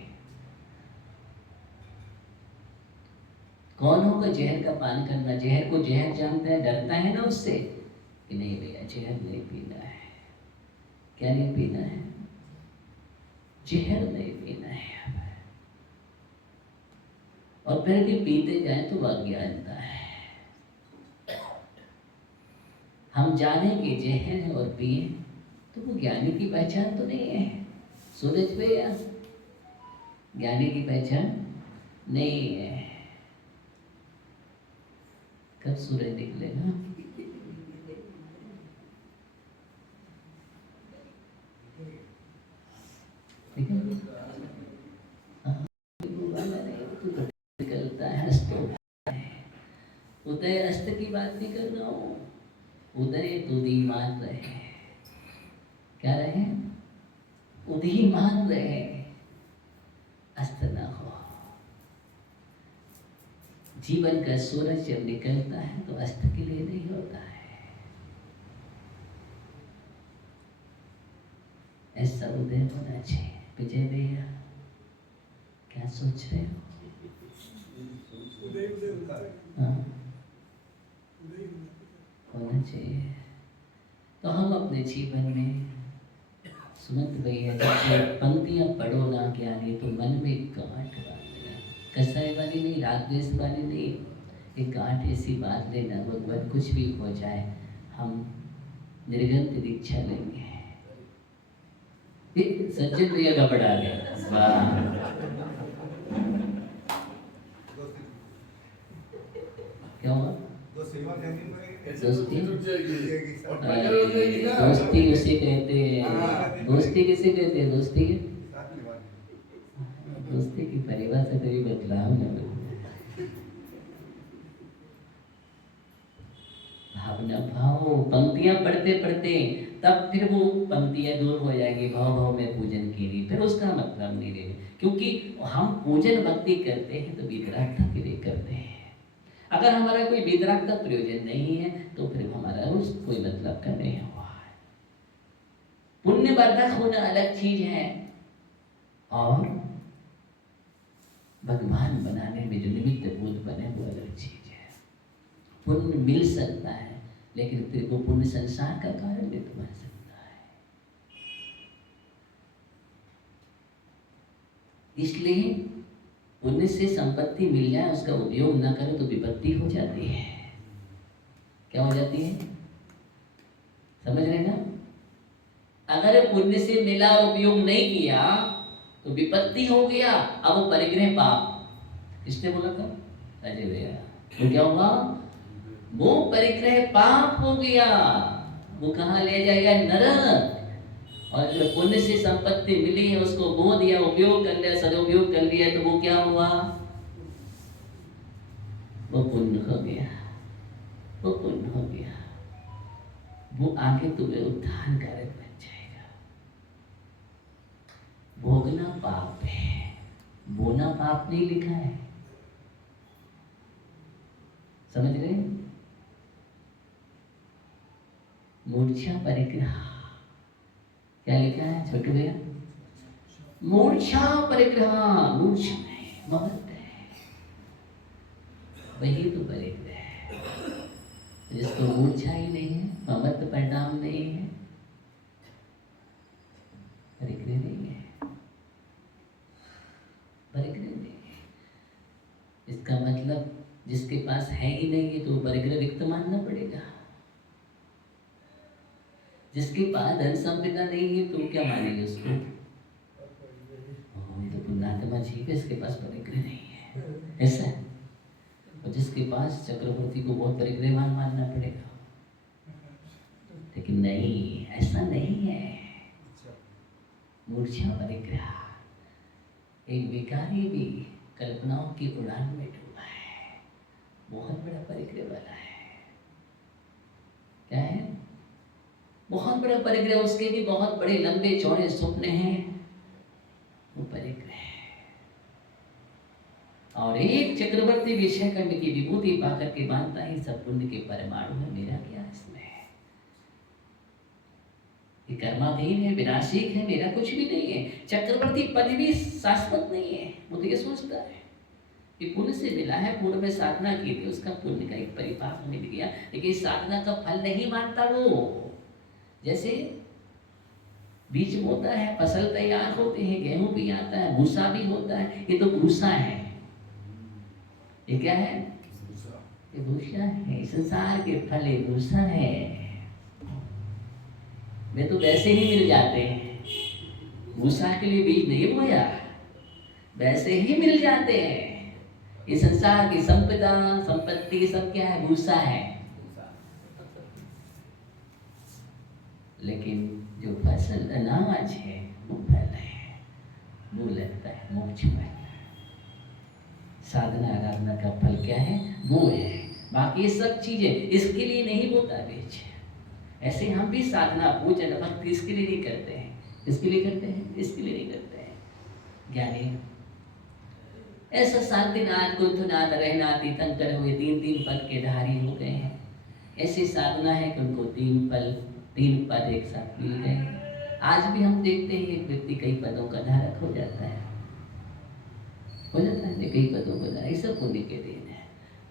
कौन होगा जहर का पान करना? जहर को जहर जानता है, डरता है ना उससे कि नहीं भैया जहर नहीं पीना है। क्या नहीं पीना है? जहर नहीं पीना है। और फिर भी पीते जाए तो अज्ञानता है। हम जाने कि जहर है और पिए तो वो ज्ञानी की पहचान तो नहीं है। सूरज भैया, ज्ञानी की पहचान नहीं है। कब सूरज निकलेगा? निकलता है, उदय अस्त की बात नहीं कर रहा हूँ। उदय तो उदीयमान रहे। क्या रहे? उदीयमान रहे, अस्त ना हो। जीवन का सूरज जब निकलता है तो अस्त के लिए नहीं होता है। ऐसा उदय होना चाहिए। विजय भैया क्या सोच रहे हो? होना चाहिए। तो हम अपने जीवन में सुमंत भैया जब पंक्तियां पढ़ो ना ज्ञानी तो मन में गांठ बांध लेना। कसाई वाली नहीं, रागद्वेष वाली नहीं, एक गांठ ऐसी बांध लेना, भगवान कुछ भी हो जाए हम निर्गंत दीक्षा लेंगे। सचिन भैया घबरा गया। वाह, क्या हुआ? दोस्ती दोस्ती उसे कहते हैं, दोस्ती किसे कहते हैं? दोस्ती दोस्ती की परिभाषा कभी बतलाओ ना। भावना भाव, पंक्तियां पढ़ते पढ़ते तब फिर वो पंक्तियां दूर हो जाएगी। भाव भाव में पूजन की नहीं, फिर उसका मतलब नहीं रहे, क्योंकि हम पूजन भक्ति करते हैं तो विराटता के लिए करते हैं। अगर हमारा कोई वितराग का प्रयोजन नहीं है तो फिर हमारा उस कोई मतलब का नहीं हुआ है। पुण्यवर्धक होना अलग चीज है, और भगवान बनाने में जो निमित्त भूत बने वो अलग चीज है। पुण्य मिल सकता है, लेकिन फिर वो पुण्य संसार का कारण भी तो बन सकता है। इसलिए पुण्य से संपत्ति मिल जाए, उसका उपयोग न करो तो विपत्ति हो जाती है। क्या हो जाती है? समझ रहे ना? अगर पुण्य से मिला उपयोग नहीं किया तो विपत्ति हो गया। अब वो परिग्रह पाप, किसने बोला था? अजय भैया। तो क्या हुआ? वो परिग्रह पाप हो गया, वो कहाँ ले जाएगा? नरक। और जो पुण्य से संपत्ति मिली है उसको बो दिया, उपयोग कर लिया, सदुपयोग कर लिया, तो वो क्या हुआ? वो पुण्य हो गया, वो पुण्य हो गया। वो आगे तुम्हें उद्धार कारक बन जाएगा। भोगना पाप है, बोना पाप नहीं लिखा है। समझ रहे? मूर्छा परिग्रह क्या लिखा है छोटू भैया? मूर्छा परिग्रह, मूर्छा नहीं, ममत्व है, वही तो परिग्रह है। जिसको मूर्छा ही नहीं है, ममत्व परिणाम नहीं है, परिग्रह नहीं है, परिग्रह नहीं है। इसका मतलब जिसके पास है ही नहीं है तो परिग्रह रिक्त मानना पड़ेगा। जिसके पास धन संपदा नहीं है तो क्या मानेंगे उसको? ये तो पुण्यात्मा जीव है, इसके पास परिग्रह नहीं है, ऐसा है। और जिसके पास चक्रवर्ती को बहुत परिग्रहवान मानना पड़ेगा, लेकिन नहीं, ऐसा नहीं है। मूर्छा परिग्रह, एक विकारी भी कल्पनाओं की उड़ान में डूबा है, बहुत बड़ा परिग्रह वाला है। क्या है? बहुत बड़ा परिग्रह, उसके भी बहुत बड़े लंबे चौड़े सपने हैं, वो परिग्रह है। और एक चक्रवर्ती विषय खंड की विभूति पाकर के मानता है सब पुण्य के परमाणु है, मेरा क्या इसमें है? ये कर्माधीन है, विनाशिक है, मेरा कुछ भी नहीं है। चक्रवर्ती पद भी शाश्वत नहीं है, वो तो ये सोचता है कि पुण्य से मिला है, पूर्व में साधना की थी, उसका पुण्य का एक परिपाक मिल गया, लेकिन साधना का फल नहीं मानता वो। जैसे बीज होता है, फसल तैयार होते हैं, गेहूं भी आता है, भूसा भी होता है, ये तो भूसा है। ये क्या है? ये भूसा है। संसार के फल ये भूसा है, वे तो वैसे ही मिल जाते हैं। भूसा के लिए बीज नहीं बोया, वैसे ही मिल जाते हैं। ये संसार की संपदा संपत्ति सब क्या है? भूसा है। लेकिन जो फसल अनाज है वो फल है, वो लगता है मोक्ष में। साधना आराधना का फल क्या है? वो है। बाकी ये सब चीजें इसके लिए नहीं बोता बीज। ऐसे हम भी साधना पूजन भक्ति इसके लिए नहीं करते हैं। इसके लिए करते हैं, इसके लिए नहीं करते हैं। ज्ञानी ऐसा शांतिनाथ कुंथनाथ रहनाथ तीर्थंकर हुए, 3-3 पद के धारी हो गए हैं। ऐसी साधना है कि उनको 3 पद एक साथ मिल गए। आज भी हम देखते हैं एक व्यक्ति कई पदों का धारक हो जाता है, कई पदों का धारक, सब पुण्य के दिन है।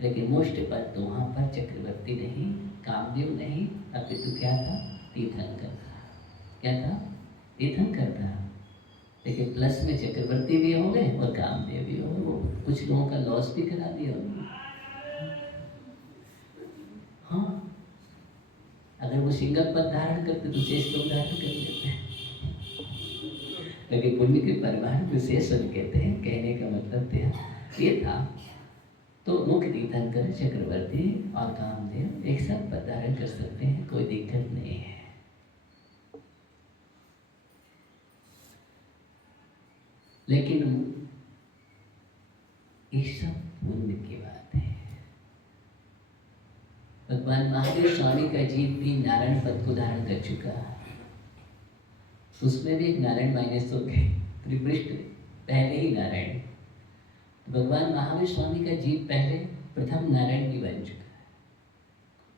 लेकिन मोस्ट पद तो वहाँ पर चक्रवर्ती नहीं, कामदेव नहीं, अपितु क्या था? तीर्थंकर था। क्या था? तीर्थंकर था। लेकिन प्लस में चक्रवर्ती भी हो गए और कामदेव भी हो गए। वो कुछ लोगों का लॉस भी करा दिया। हाँ, अगर वो सिंगल पद धारण करते तो शेष लोग धारण कर लेते हैं। क्योंकि पुण्य के परिमाण विशेष कहते हैं। कहने का मतलब ये था। तो मुख्य तीर्थंकर चक्रवर्ती और कामदेव एक साथ पधारण कर सकते हैं, कोई दिक्कत नहीं है। लेकिन ये सब पुण्य की बात है। भगवान महावीर स्वामी का जीव भी नारायण पद को धारण कर चुका, उसमें भी एक नारायण माइनस हो गए, त्रिपृष्ठ पहले ही नारायण। भगवान महावीर स्वामी का जीव पहले प्रथम नारायण भी बन चुका है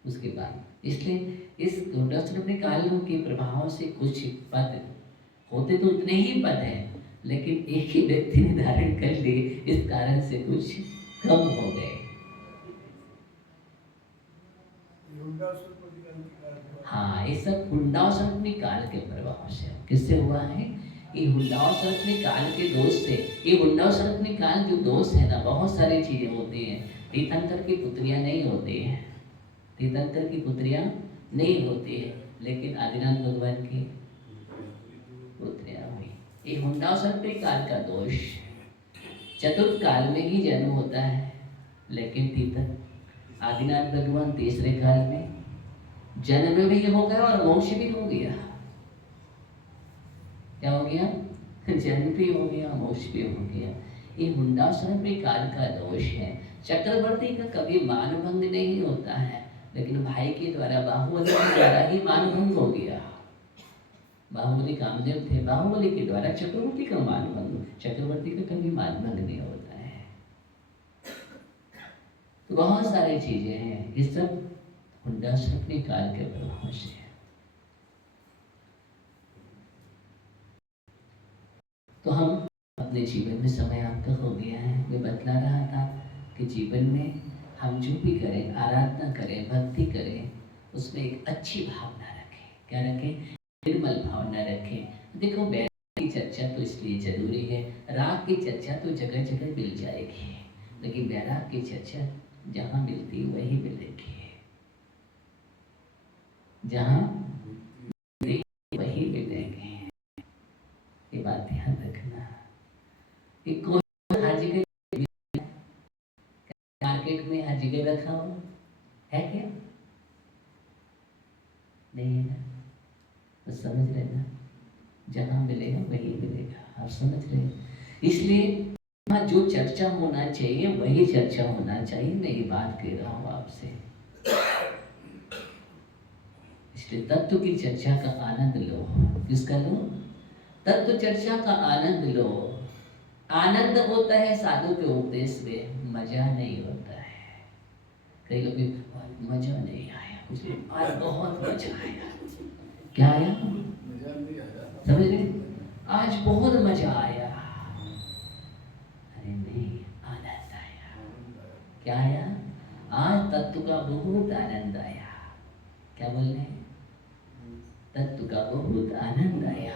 उसके बाद। इसलिए इस गुंडासुर कालों के प्रभाव से कुछ पद होते तो उतने ही पद हैं, लेकिन एक ही व्यक्ति ने धारण कर लिए, इस कारण से कुछ कम हो गए। हाँ, ये सब हुंडासुर काल के प्रभाव से। किससे हुआ है? ये हुंडासुर काल के दोष से। ये हुंडासुर काल जो दोष है ना, बहुत सारी चीजें होती हैं। तीर्थंकर की पुत्रियां नहीं होती है, तीर्थंकर की पुत्रियां नहीं होती है, लेकिन आदिनाथ भगवान की पुत्रियां हुई। ये हुंडासुर काल का दोष। चतुर्थ काल में ही जन्म होता है, लेकिन तीर्थंकर आदिनाथ भगवान तीसरे काल में जन्म भी हो गया और मोक्ष भी हो गया। क्या हो गया? जन्म भी हो गया, मोक्ष भी हो गया। ये हुंडासुर काल का दोष है। चक्रवर्ती का कभी मानभंग नहीं होता है, लेकिन भाई के द्वारा, बाहुबली के द्वारा ही मानभंग हो गया। बाहुबली कामदेव थे, बाहुबली के द्वारा चक्रवर्ती का मानभंग। चक्रवर्ती का कभी मानभंग नहीं होता है। तो बहुत सारी चीजें हैं, ये सब हुंडासुर काल के प्रभाव से है। तो हम अपने जीवन में, समय आपका हो गया है, मैं बतला रहा था कि जीवन में हम जो भी करें, आराधना करें, भक्ति करें, उसमें एक अच्छी भावना रखें। क्या रखें? निर्मल भावना रखें। देखो, बैराग की चर्चा तो इसलिए जरूरी है, राग की चर्चा तो जगह जगह मिल जाएगी, लेकिन बैराग की चर्चा जहाँ मिलती वही मिलेगी, जहाँ वही मिलेंगे। ये बात ध्यान रखना। कि कोई हर जगह, मार्केट में हर जगह रखा हो है क्या? नहीं है ना? तो समझ रहे ना, जहाँ मिलेगा वही मिलेगा। आप समझ रहे? इसलिए जो चर्चा होना चाहिए वही चर्चा होना चाहिए। मैं ये बात कह रहा हूँ आपसे। इसलिए तत्व की चर्चा का आनंद लो। किसका लो? तत्व चर्चा का आनंद लो। आनंद होता है साधु के उपदेश में, मजा नहीं होता है। कई लोग मजा नहीं आया, कुछ आज बहुत मजा आया। क्या आया? समझ रहे? आज बहुत मजा आया। अरे नहीं, आनंद आया। क्या आया? आज तत्व का बहुत आनंद आया। क्या बोल रहे हैं? तत्व का बहुत आनंद आया,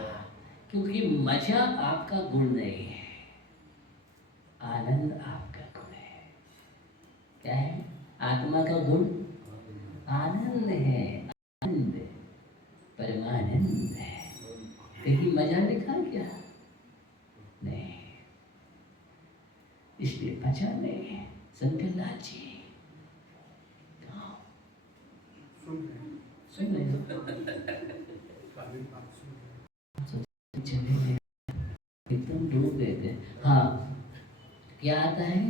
क्योंकि मजा आपका गुण नहीं है, आनंद आपका गुण है। क्या है? आत्मा का गुण आनंद है। आनंद परमानंद है। कहीं मजा लिखा क्या? नहीं, इसलिए मजा नहीं है। शंकर लाल जी सुन रहे हो? एकदम डूब गए थे। हाँ, क्या आता है?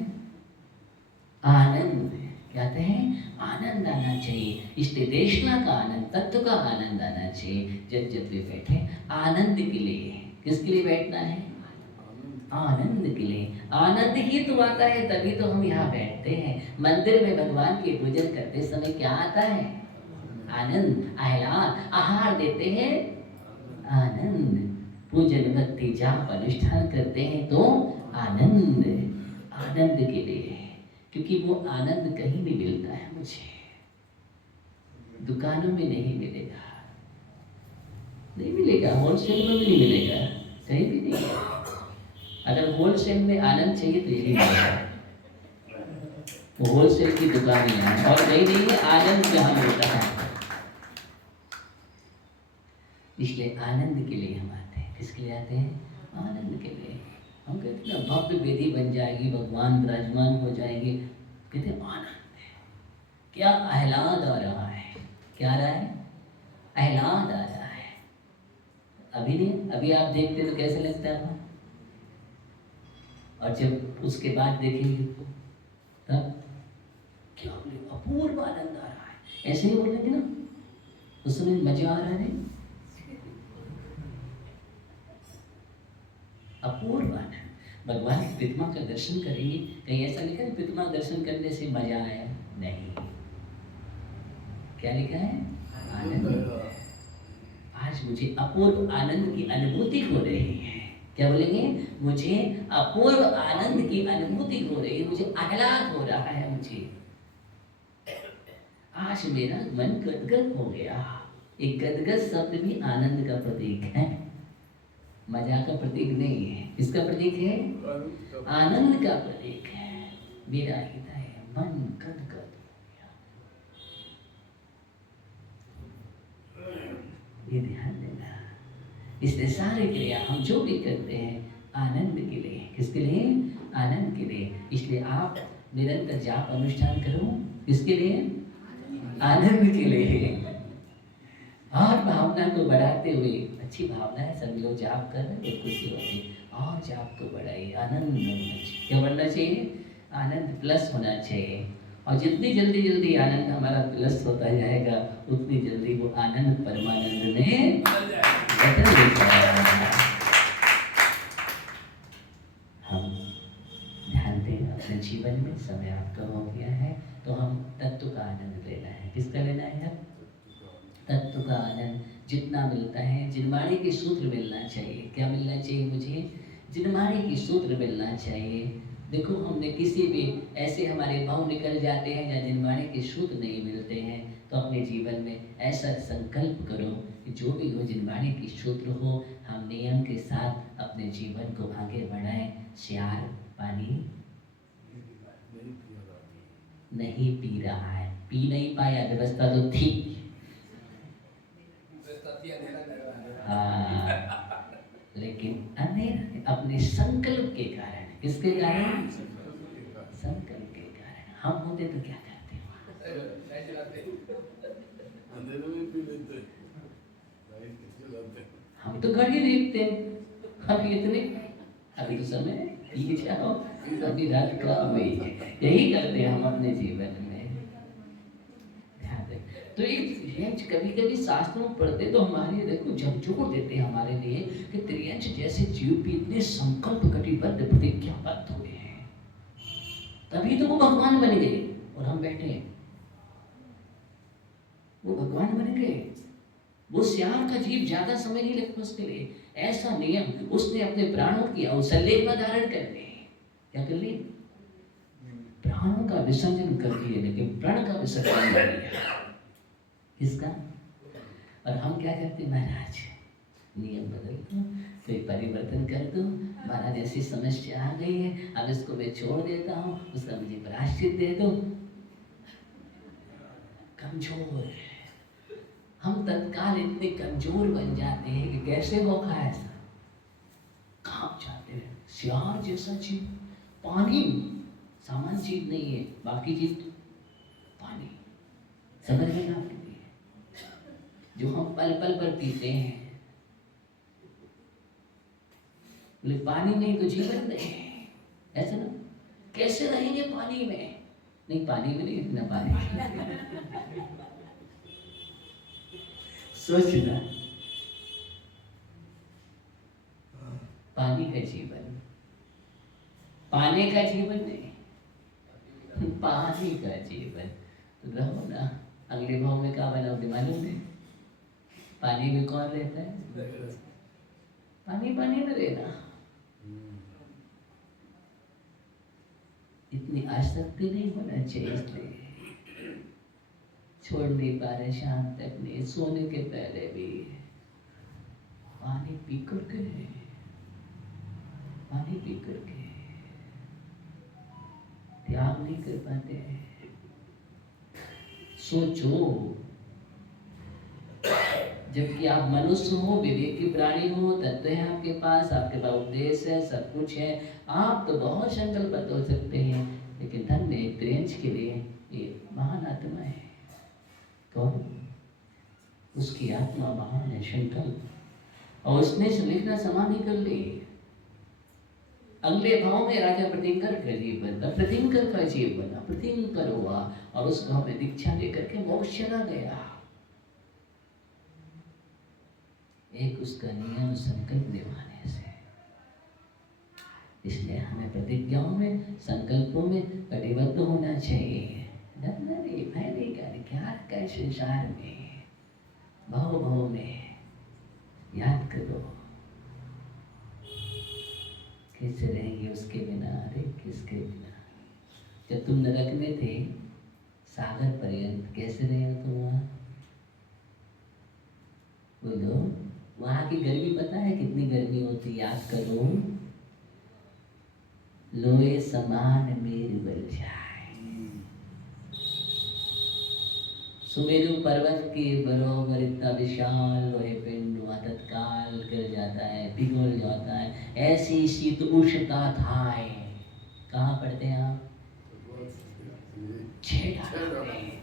आनंद। क्या कहते हैं? आनंद आना चाहिए। इसलिए देशना का आनंद, तत्व का आनंद आना चाहिए। जब जब भी बैठे आनंद के लिए। किसके लिए बैठना है? आनंद के लिए। आनंद ही तो आता है, तभी तो हम यहाँ बैठते हैं। मंदिर में भगवान की पूजन करते समय क्या आता है? आनंद, आह्लाद। आहार देते हैं आनंद। पूजन भक्ति जाप अनुष्ठान करते हैं तो आनंद, आनंद के लिए। क्योंकि वो आनंद कहीं नहीं मिलता है मुझे, दुकानों में नहीं मिलेगा, नहीं मिलेगा, होलसेल में भी नहीं मिलेगा, कहीं भी नहीं। अगर होलसेल में आनंद चाहिए तो यही मिलेगा। वो होलसेल की दुकान है और कहीं नहीं है आनंद जहाँ मिलता है। इसलिए आनंद के लिए हम आते हैं। किसके लिए आते हैं? आनंद के लिए। हम कहते हैं ना भव्य वेदी बन जाएगी, भगवान विराजमान हो जाएंगे, कहते हैं आनंद है। क्या आह्लाद आ रहा है, क्या आ रहा है, आह्लाद आ रहा है। अभी नहीं, अभी आप देखते तो कैसे लगता है, और जब उसके बाद देखेंगे तब क्या बोले, अपूर्व आनंद आ रहा है। ऐसे ही बोलेंगे ना, उस समय मजा आ रहा है, अपूर्व आनंद। भगवान की प्रतिमा का दर्शन करेंगे, कहीं ऐसा लिखा है प्रतिमा दर्शन करने से मजा आया, नहीं। क्या लिखा है, आनंद। आज मुझे अपूर्व आनंद की अनुभूति हो रही है। क्या बोलेंगे, मुझे अपूर्व आनंद की अनुभूति हो रही है, मुझे आह्लाद हो रहा है। मुझे आज मेरा मन गदगद हो गया। एक गदगद शब्द भी आनंद का प्रतीक है, मजा का प्रतीक नहीं है। किसका प्रतीक है, आनंद का प्रतीक है। मेरा हृदय मन गदगद हो गया। ये ध्यान देना। इसलिए सारे क्रिया हम जो भी करते हैं आनंद के लिए। किसके लिए, आनंद के लिए। इसलिए आप निरंतर जाप अनुष्ठान करो, किसके लिए, आनंद के लिए। और भावना को बढ़ाते हुए, अच्छी भावना है, सभी लोग जाप कर रहे हैं, खुशी होती है, और जाप को बढ़ाइए। आनंद होना चाहिए। क्या बढ़ना चाहिए, आनंद प्लस होना चाहिए। और जितनी जल्दी जल्दी आनंद हमारा प्लस होता जाएगा, उतनी जल्दी वो आनंद परमानंद में बदल जाएगा। हम ध्यान दें अपने जीवन में। समय आपका हो गया है, तो हम तत्व का आनंद लेना है। किसका लेना है, तत्व का आनंद। जितना मिलता है, जिनवाणी के सूत्र मिलना चाहिए। क्या मिलना चाहिए मुझे, जिनवाणी के सूत्र मिलना चाहिए। देखो, हमने किसी भी ऐसे हमारे भाव निकल जाते हैं या जिनवाणी के सूत्र नहीं मिलते हैं, तो अपने जीवन में ऐसा संकल्प करो कि जो भी हो, जिनवाणी के सूत्र हो, हम नियम के साथ अपने जीवन को आगे बढ़ाएं। श्यार पानी नहीं पी रहा है, पी नहीं पाया, व्यवस्था तो थी। लेकिन अंधेरा अपने संकल्प के कारण। किसके कारण, संकल्प के कारण। हम होते तो क्या करते हम तो घड़ी देखते, हम इतने, अभी तो समय ये जाओ, अभी रात का हुई, यही करते हैं हम अपने जीवन में। तो एक कभी कभी शास्त्रों में पढ़ते तो हमारे देखो झकझोर देते हैं हमारे लिए कि त्रियंश जैसे जीव भी इतने संकल्प कटिबद्ध प्रतिज्ञाबद्ध हुए हैं, तभी तो वो भगवान बन गए और हम बैठे हैं। वो भगवान बन गए। वो श्याम का जीव ज्यादा समय नहीं लगता उसके लिए। ऐसा नियम उसने अपने प्राणों की औसल्य धारण कर ली। क्या कर ली, प्राणों का विसर्जन कर दिए, लेकिन प्राण का विसर्जन कर दिया। किसका, और हम क्या करते, महाराज नियम बदल दो, कोई परिवर्तन कर दो, महाराज ऐसी समस्या आ गई है, अब इसको मैं छोड़ देता हूँ, उसका मुझे प्रायश्चित दे दो। कमजोर, हम तत्काल इतने कमजोर बन जाते हैं कि कैसे होगा ऐसा, कांप जाते हैं। श्यार जैसा चीज, पानी सामान्य चीज नहीं है, बाकी चीज पानी, समझ में ना आती है, जो हम पल पल पर पीते हैं। बोले पानी नहीं तो जीवन नहीं, ऐसा ना, कैसे रहेंगे पानी में, नहीं पानी में नहीं, इतना पानी सोचना, पानी का जीवन, पानी का जीवन नहीं, पानी का जीवन। तो रहो ना, अगले भाव में क्या बनाओगे मालूम है, पानी में कौन रहता है, पानी पानी में रहना। इतनी आसक्ति नहीं होना चाहिए, इसलिए छोड़ नहीं पा रहे, शाम तक नहीं, सोने के पहले भी पानी पी करके, पानी पी करके त्याग नहीं कर पाते। सोचो जबकि आप मनुष्य हो, विवेकी प्राणी हो, तत्व है आपके पास उपदेश है, सब कुछ है। आप तो बहुत संकल्प हो सकते हैं, लेकिन धन्य एक त्रियंश के लिए ये महान आत्मा है। कौन? उसकी आत्मा महान है, संकल्प, और उसने लिखना समाधि कर ली। अगले भाव में राजा प्रतिंकर का जीवन, प्रतिंकर का जीवन, प्रतिंकर हुआ और उस गांव में दीक्षा लेकर के मोक्ष चला गया। एक उसका नियम संकल्प निभाने से। इसलिए हमें प्रतिज्ञाओं में, संकल्पों में कटिबद्ध होना चाहिए। डरना नहीं, भय नहीं करना। क्या रखा संसार में, भाव भाव में याद करो कैसे रहेंगे उसके बिना। अरे किसके बिना? जब तुम नरक में थे सागर पर्यंत, कैसे रहे हो तुम वहाँ? बोलो, वहाँ की गर्मी पता है कितनी गर्मी होती? याद करो। लोहे समान मेर बल जाए, सुमेरु पर्वत के बरोबर इतना विशाल लोहे पिंड हुआ, तत्काल गिर जाता है, पिघल जाता है। ऐसी शीत उष्णता था। कहाँ पढ़ते हैं आप? 6 डाला में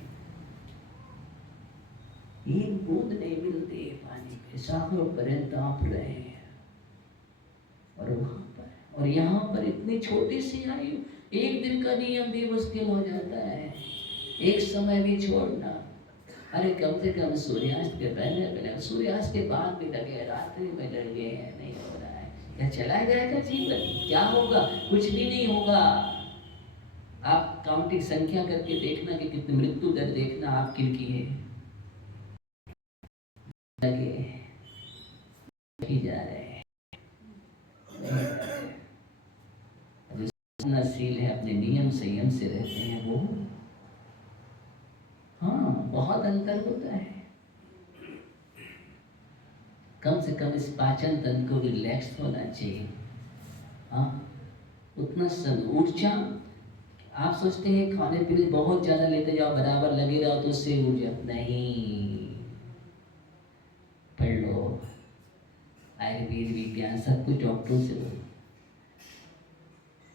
एक बूंद नहीं मिलती पानी के, सागरों पर्यंत आप रहे हैं। और वहां पर और यहाँ पर इतनी छोटी सी आयु, एक दिन का नियम भी मुश्किल हो जाता है, एक समय भी छोड़ना। अरे कम से कम सूर्यास्त के पहले, सूर्यास्त के बाद भी लगे, रात्रि में लगे हैं, नहीं हो रहा है। क्या चला जाएगा जीवन? क्या होगा? कुछ भी नहीं होगा। आप काउंटिंग संख्या करके देखना कि कितनी मृत्यु दर देखना आप किनकी है। लगे ही जा रहे हैं। जो शील है, अपने नियम संयम से रहते हैं, वो हाँ बहुत अंतर होता है। कम से कम इस पाचन तंत्र को रिलैक्स होना चाहिए। हाँ, उतना ऊर्जा। आप सोचते हैं खाने पीने बहुत ज्यादा लेते जाओ, बराबर लगे रहो तो उससे ऊर्जा नहीं। पढ़ लो, आयुर्वेद विज्ञान सब कुछ डॉक्टरों से लो,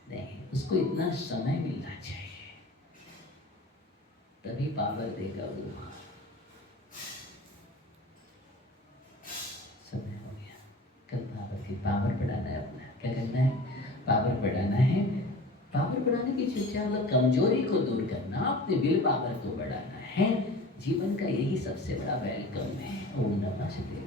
नहीं, उसको इतना समय मिलना चाहिए, तभी पावर देगा वो। समय हो गया, कल पावर बढ़ाना है अपना। क्या करना है? पावर बढ़ाना है। पावर बढ़ाने की चर्चा मतलब कमजोरी को दूर करना, अपने विल पावर को बढ़ाना है। जीवन का यही सबसे बड़ा वेलकम है। ओम नमः शिवाय।